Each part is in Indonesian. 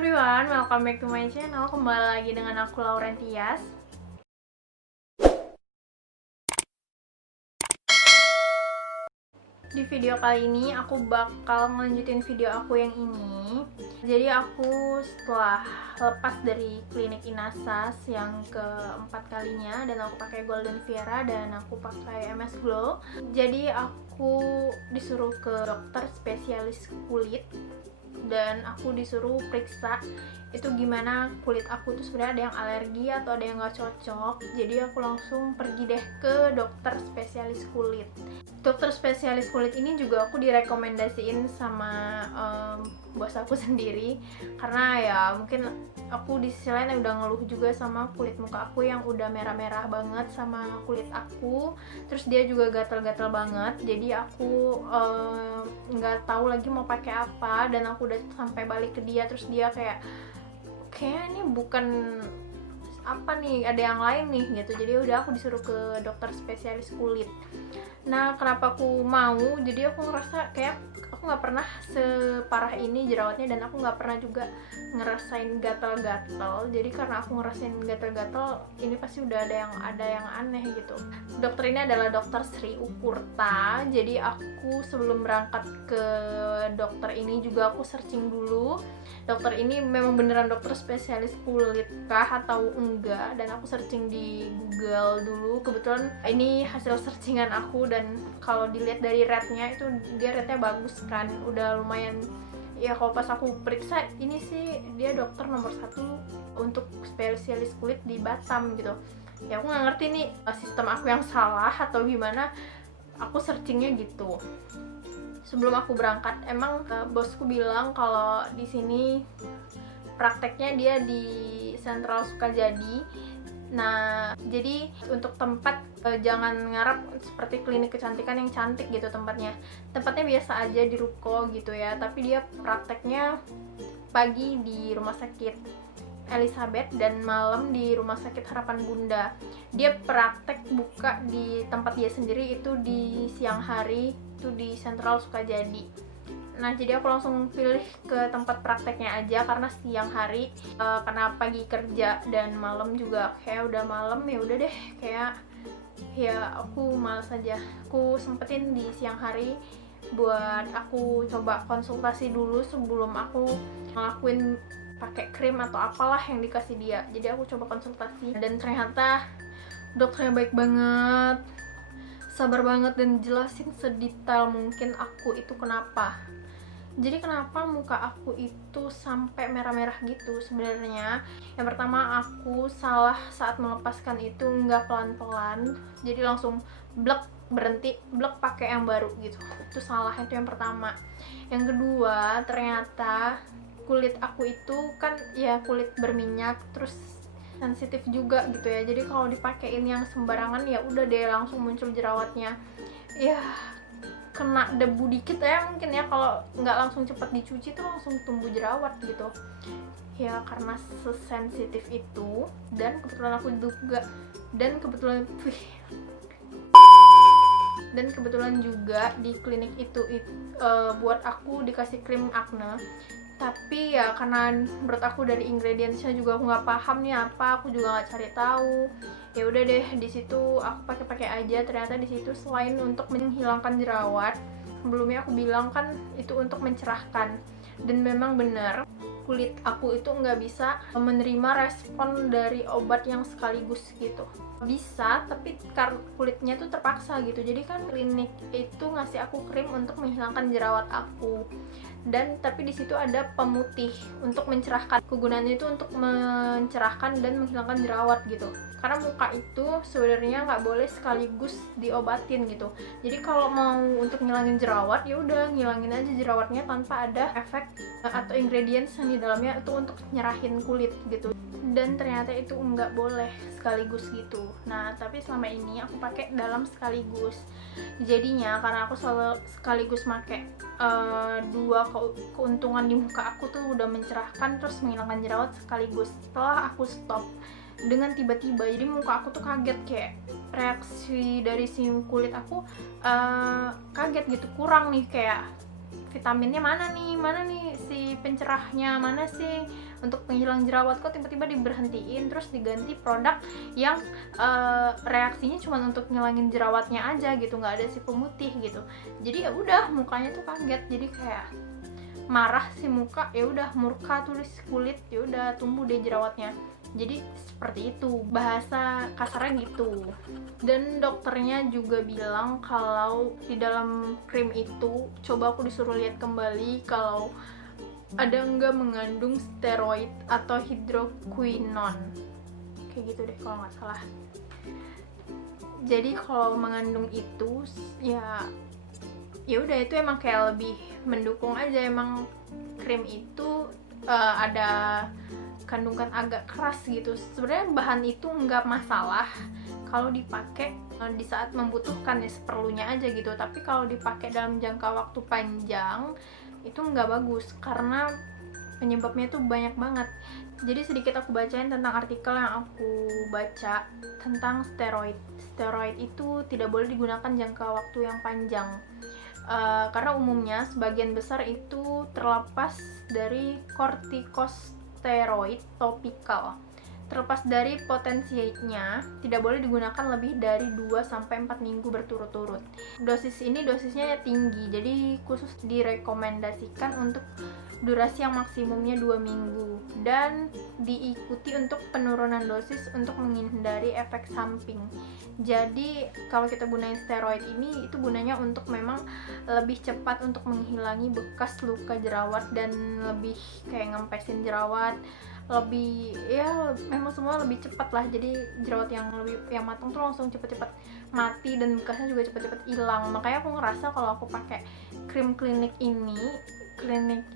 everyone, welcome back to my channel. Kembali lagi dengan aku Lauren Tias. Di video kali ini aku bakal ngelanjutin video aku yang ini. Jadi aku setelah lepas dari klinik Inasas yang keempat kalinya, dan aku pakai Golden Viera dan aku pakai MS Glow. Jadi aku disuruh ke dokter spesialis kulit dan aku disuruh periksa itu gimana kulit aku tuh sebenarnya ada yang alergi atau ada yang nggak cocok. Jadi aku langsung pergi deh ke dokter spesialis kulit. Dokter spesialis kulit ini juga aku direkomendasiin sama bos aku sendiri, karena ya mungkin aku di sisi lain udah ngeluh juga sama kulit muka aku yang udah merah-merah banget sama kulit aku, terus dia juga gatal-gatal banget. Jadi aku nggak tahu lagi mau pakai apa, dan aku udah sampai balik ke dia, terus dia kayak ini bukan apa nih, ada yang lain nih gitu. Jadi udah aku disuruh ke dokter spesialis kulit. Nah, kenapa aku mau? Jadi aku ngerasa kayak aku nggak pernah separah ini jerawatnya, dan aku nggak pernah juga ngerasain gatal-gatal. Jadi karena aku ngerasain gatal-gatal, ini pasti udah ada yang aneh gitu. Dokter ini adalah dokter Sri Ukurta. Jadi aku sebelum berangkat ke dokter ini juga aku searching dulu, dokter ini memang beneran dokter spesialis kulit kah atau enggak, dan aku searching di Google dulu. Kebetulan ini hasil searchingan aku, dan kalau dilihat dari rate-nya itu dia rate-nya bagus kan, udah lumayan ya. Kalau pas aku periksa ini sih dia dokter nomor 1 untuk spesialis kulit di Batam gitu. Ya aku nggak ngerti nih sistem aku yang salah atau gimana, aku searchingnya gitu. Sebelum aku berangkat emang bosku bilang kalau di sini prakteknya dia di Sentral Sukajadi. Nah, jadi untuk tempat jangan ngarap seperti klinik kecantikan yang cantik gitu tempatnya. Tempatnya biasa aja di ruko gitu ya, tapi dia prakteknya pagi di rumah sakit Elizabeth dan malam di rumah sakit Harapan Bunda. Dia praktek buka di tempat dia sendiri itu di siang hari, itu di Sentral Sukajadi. Nah, jadi aku langsung pilih ke tempat prakteknya aja karena siang hari, karena pagi kerja dan malam juga kayak udah malam, ya udah deh kayak ya aku malas aja. Aku sempetin di siang hari buat aku coba konsultasi dulu sebelum aku ngelakuin pakai krim atau apalah yang dikasih dia. Jadi aku coba konsultasi, dan ternyata dokternya baik banget, sabar banget, dan jelasin sedetail mungkin aku itu kenapa. Jadi kenapa muka aku itu sampai merah-merah gitu sebenarnya. Yang pertama, aku salah saat melepaskan itu nggak pelan-pelan, jadi langsung blek, berhenti, blek, pakai yang baru gitu. Itu salah, itu yang pertama. Yang kedua, ternyata kulit aku itu kan ya kulit berminyak, terus sensitif juga gitu ya. Jadi kalau dipakein yang sembarangan ya udah deh langsung muncul jerawatnya. Ya kena debu dikit ya mungkin ya, kalau nggak langsung cepat dicuci tuh langsung tumbuh jerawat gitu ya, karena sesensitif itu. Dan kebetulan aku juga juga di klinik itu buat aku dikasih krim acne. Tapi ya karena menurut aku dari ingredientsnya juga aku nggak paham nih apa, aku juga nggak cari tahu. Ya udah deh, di situ aku pakai aja. Ternyata di situ selain untuk menghilangkan jerawat, sebelumnya aku bilang kan itu untuk mencerahkan, dan memang benar kulit aku itu nggak bisa menerima respon dari obat yang sekaligus gitu. Bisa, tapi karena kulitnya tuh terpaksa gitu. Jadi kan klinik itu ngasih aku krim untuk menghilangkan jerawat aku, dan tapi di situ ada pemutih untuk mencerahkan. Kegunaannya itu untuk mencerahkan dan menghilangkan jerawat gitu. Karena muka itu sebenarnya nggak boleh sekaligus diobatin gitu. Jadi kalau mau untuk ngilangin jerawat, ya udah ngilangin aja jerawatnya tanpa ada efek atau ingredients yang di dalamnya itu untuk nyerahin kulit gitu. Dan ternyata itu nggak boleh sekaligus gitu. Nah, tapi selama ini aku pakai dalam sekaligus. Jadinya karena aku selalu sekaligus pakai dua keuntungan di muka aku tuh, udah mencerahkan terus menghilangkan jerawat sekaligus. Setelah aku stop dengan tiba-tiba, jadi muka aku tuh kaget, kayak reaksi dari si kulit aku kaget gitu, kurang nih, kayak vitaminnya mana nih si pencerahnya, mana sih untuk penghilang jerawat, kok tiba-tiba diberhentiin terus diganti produk yang reaksinya cuma untuk ngilangin jerawatnya aja gitu, nggak ada si pemutih gitu. Jadi ya udah mukanya tuh kaget, jadi kayak marah si muka, ya udah murka tuh kulit, ya udah tumbuh deh jerawatnya. Jadi seperti itu, bahasa kasarnya gitu. Dan dokternya juga bilang kalau di dalam krim itu, coba aku disuruh lihat kembali kalau ada nggak mengandung steroid atau hidroquinone, kayak gitu deh kalau nggak salah. Jadi kalau mengandung itu ya udah, itu emang kayak lebih mendukung aja. Emang krim itu ada kandungan agak keras gitu. Sebenarnya bahan itu nggak masalah kalau dipakai di saat membutuhkan, ya seperlunya aja gitu. Tapi kalau dipakai dalam jangka waktu panjang itu nggak bagus karena penyebabnya tuh banyak banget. Jadi sedikit aku bacain tentang artikel yang aku baca tentang steroid. Steroid itu tidak boleh digunakan jangka waktu yang panjang. Karena umumnya sebagian besar itu terlepas dari kortikosteroid topikal. Terlepas dari potensinya, tidak boleh digunakan lebih dari 2-4 minggu berturut-turut. Dosisnya tinggi, jadi khusus direkomendasikan untuk durasi yang maksimumnya 2 minggu dan diikuti untuk penurunan dosis untuk menghindari efek samping. Jadi kalau kita gunain steroid ini, itu gunanya untuk memang lebih cepat untuk menghilangi bekas luka jerawat dan lebih kayak ngempesin jerawat, lebih ya memang semua lebih cepat lah. Jadi jerawat yang matang tuh langsung cepet-cepet mati dan bekasnya juga cepet-cepet hilang. Makanya aku ngerasa kalau aku pakai krim klinik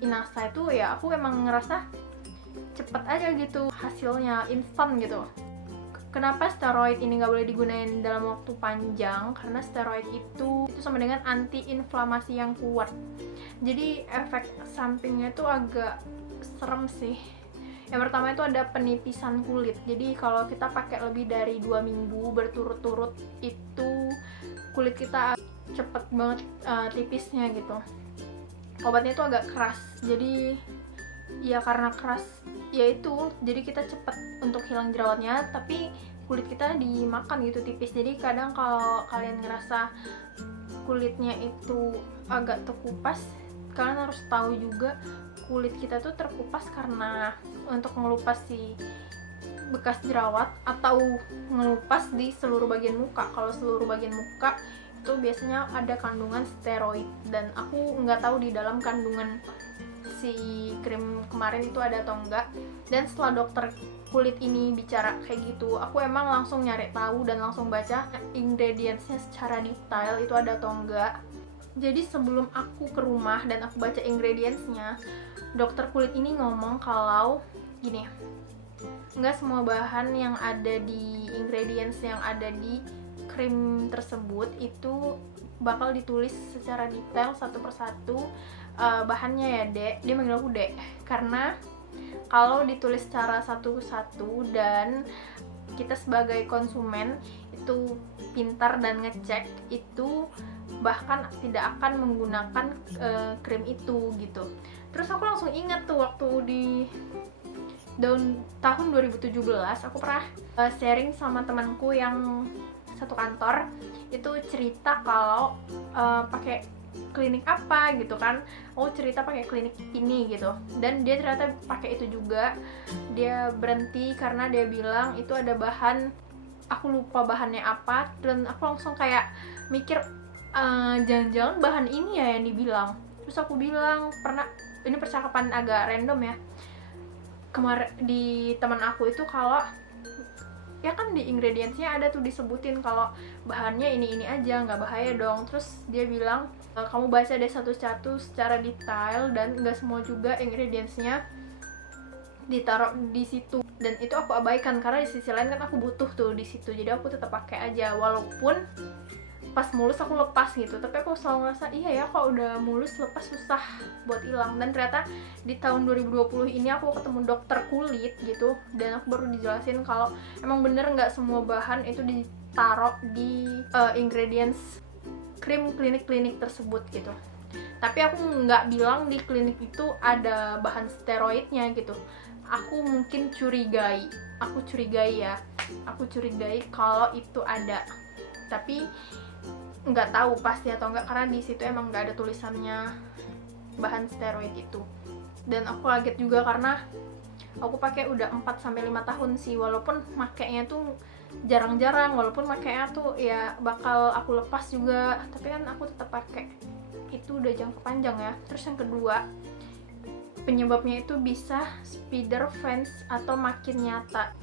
Inasa itu, ya aku emang ngerasa cepet aja gitu hasilnya, instan gitu. Kenapa steroid ini nggak boleh digunain dalam waktu panjang? Karena steroid itu sama dengan anti-inflamasi yang kuat. Jadi efek sampingnya tuh agak serem sih. Yang pertama itu ada penipisan kulit. Jadi kalau kita pakai lebih dari 2 minggu berturut-turut, itu kulit kita cepet banget tipisnya gitu. Obatnya itu agak keras. Jadi ya karena keras ya itu, jadi kita cepet untuk hilang jerawatnya, tapi kulit kita dimakan gitu tipis. Jadi kadang kalau kalian ngerasa kulitnya itu agak terkupas, kalian harus tahu juga kulit kita tuh terkupas karena untuk ngelupas si bekas jerawat atau ngelupas di seluruh bagian muka. Kalau seluruh bagian muka itu biasanya ada kandungan steroid, dan aku nggak tahu di dalam kandungan si krim kemarin itu ada atau enggak. Dan setelah dokter kulit ini bicara kayak gitu, aku emang langsung nyari tahu dan langsung baca ingredientsnya secara detail itu ada atau enggak. Jadi sebelum aku ke rumah dan aku baca ingredientsnya, dokter kulit ini ngomong kalau gini, nggak semua bahan yang ada di ingredients yang ada di krim tersebut itu bakal ditulis secara detail satu persatu bahannya ya Dek. Dia manggil aku Dek karena kalau ditulis secara satu-satu dan kita sebagai konsumen itu pintar dan ngecek, itu bahkan tidak akan menggunakan krim itu gitu. Terus aku langsung ingat tuh waktu di tahun 2017 aku pernah sharing sama temanku yang satu kantor, itu cerita kalau pakai klinik apa gitu kan. Oh, cerita pakai klinik ini gitu, dan dia ternyata pakai itu juga. Dia berhenti karena dia bilang itu ada bahan, aku lupa bahannya apa, dan aku langsung kayak mikir jangan-jangan bahan ini ya yang dibilang. Terus aku bilang, ini percakapan agak random ya, kemarin di teman aku itu, kalau ya kan di ingredientsnya ada tuh disebutin kalau bahannya ini aja, nggak bahaya dong. Terus dia bilang, kamu baca deh satu-satu secara detail, dan nggak semua juga ingredientsnya ditaruh di situ. Dan itu aku abaikan karena di sisi lain kan aku butuh tuh di situ, jadi aku tetap pakai aja walaupun pas mulus aku lepas gitu. Tapi aku selalu ngerasa iya ya, kok udah mulus lepas susah buat hilang. Dan ternyata di tahun 2020 ini aku ketemu dokter kulit gitu, dan aku baru dijelasin kalau emang bener nggak semua bahan itu ditaruh di ingredients krim klinik tersebut gitu. Tapi aku nggak bilang di klinik itu ada bahan steroidnya gitu. Aku mungkin curigai, aku curigai kalau itu ada, tapi nggak tahu pasti atau enggak karena di situ emang nggak ada tulisannya bahan steroid itu. Dan aku kaget juga karena aku pakai udah 4-5 tahun sih, walaupun makainya tuh jarang-jarang, walaupun makainya tuh ya bakal aku lepas juga, tapi kan aku tetap pakai. Itu udah jangka panjang ya. Terus yang kedua, penyebabnya itu bisa spider fence atau makin nyata.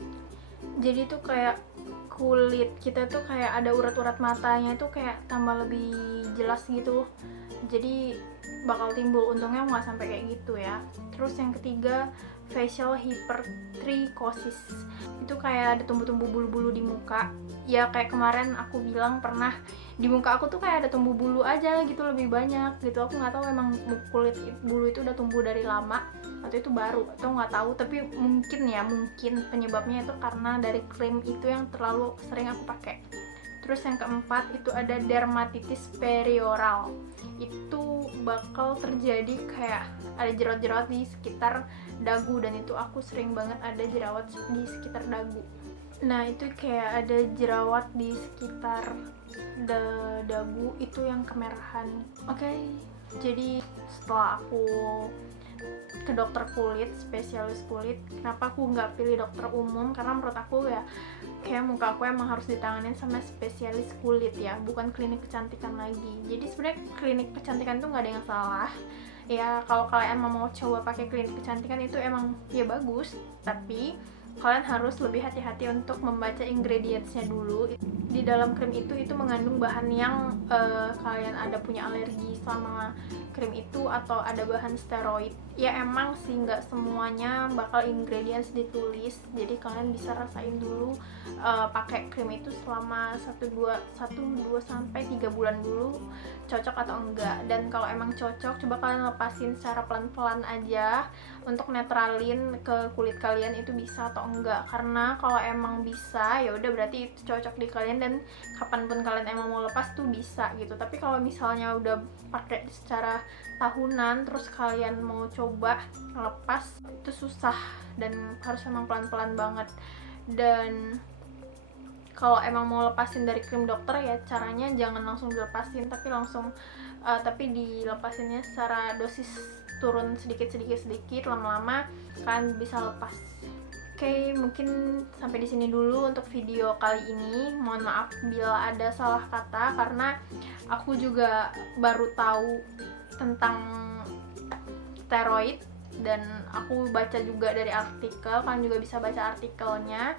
Jadi tuh kayak kulit kita tuh kayak ada urat-urat matanya itu kayak tambah lebih jelas gitu, jadi bakal timbul. Untungnya nggak sampai kayak gitu ya. Terus yang ketiga, facial hypertrichosis, itu kayak ada tumbuh-tumbuh bulu-bulu di muka. Ya kayak kemarin aku bilang pernah di muka aku tuh kayak ada tumbuh bulu aja gitu, lebih banyak gitu. Aku nggak tahu emang kulit bulu itu udah tumbuh dari lama atau itu baru, atau nggak tahu, tapi mungkin penyebabnya itu karena dari krim itu yang terlalu sering aku pakai. Terus yang keempat itu ada dermatitis perioral, itu bakal terjadi kayak ada jerawat-jerawat di sekitar dagu, dan itu aku sering banget ada jerawat di sekitar dagu. Nah itu kayak ada jerawat di sekitar dagu itu yang kemerahan. Oke, jadi setelah aku ke dokter kulit, spesialis kulit, kenapa aku nggak pilih dokter umum? Karena menurut aku ya kayak muka aku emang harus ditanganin sama spesialis kulit ya, bukan klinik kecantikan lagi. Jadi sebenarnya klinik kecantikan tuh nggak ada yang salah ya. Kalau kalian mau coba pakai klinik kecantikan itu emang ya bagus, tapi kalian harus lebih hati-hati untuk membaca ingredientsnya dulu. Di dalam krim itu mengandung bahan yang kalian ada punya alergi sama krim itu, atau ada bahan steroid. Ya emang sih nggak semuanya bakal ingredients ditulis, jadi kalian bisa rasain dulu pakai krim itu selama 1-2 sampai 3 bulan dulu cocok atau enggak. Dan kalau emang cocok, coba kalian lepasin secara pelan-pelan aja untuk netralin ke kulit kalian itu bisa atau enggak. Karena kalau emang bisa ya udah berarti itu cocok di kalian, dan kapanpun kalian emang mau lepas tuh bisa gitu. Tapi kalau misalnya udah pakai secara tahunan terus kalian mau coba lepas, itu susah dan harus emang pelan-pelan banget. Dan kalau emang mau lepasin dari krim dokter ya caranya jangan langsung dilepasin, tapi dilepasinnya secara dosis turun sedikit, lama-lama kalian bisa lepas. Oke, mungkin sampai di sini dulu untuk video kali ini. Mohon maaf bila ada salah kata karena aku juga baru tahu tentang steroid dan aku baca juga dari artikel. Kalian juga bisa baca artikelnya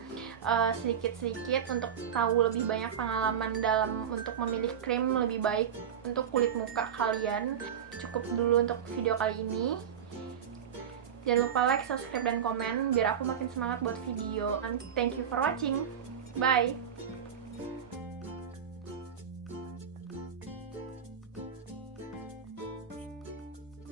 sedikit-sedikit untuk tahu lebih banyak pengalaman dalam untuk memilih krim lebih baik untuk kulit muka kalian. Cukup dulu untuk video kali ini. Jangan lupa like, subscribe, dan komen biar aku makin semangat buat video. And thank you for watching. Bye!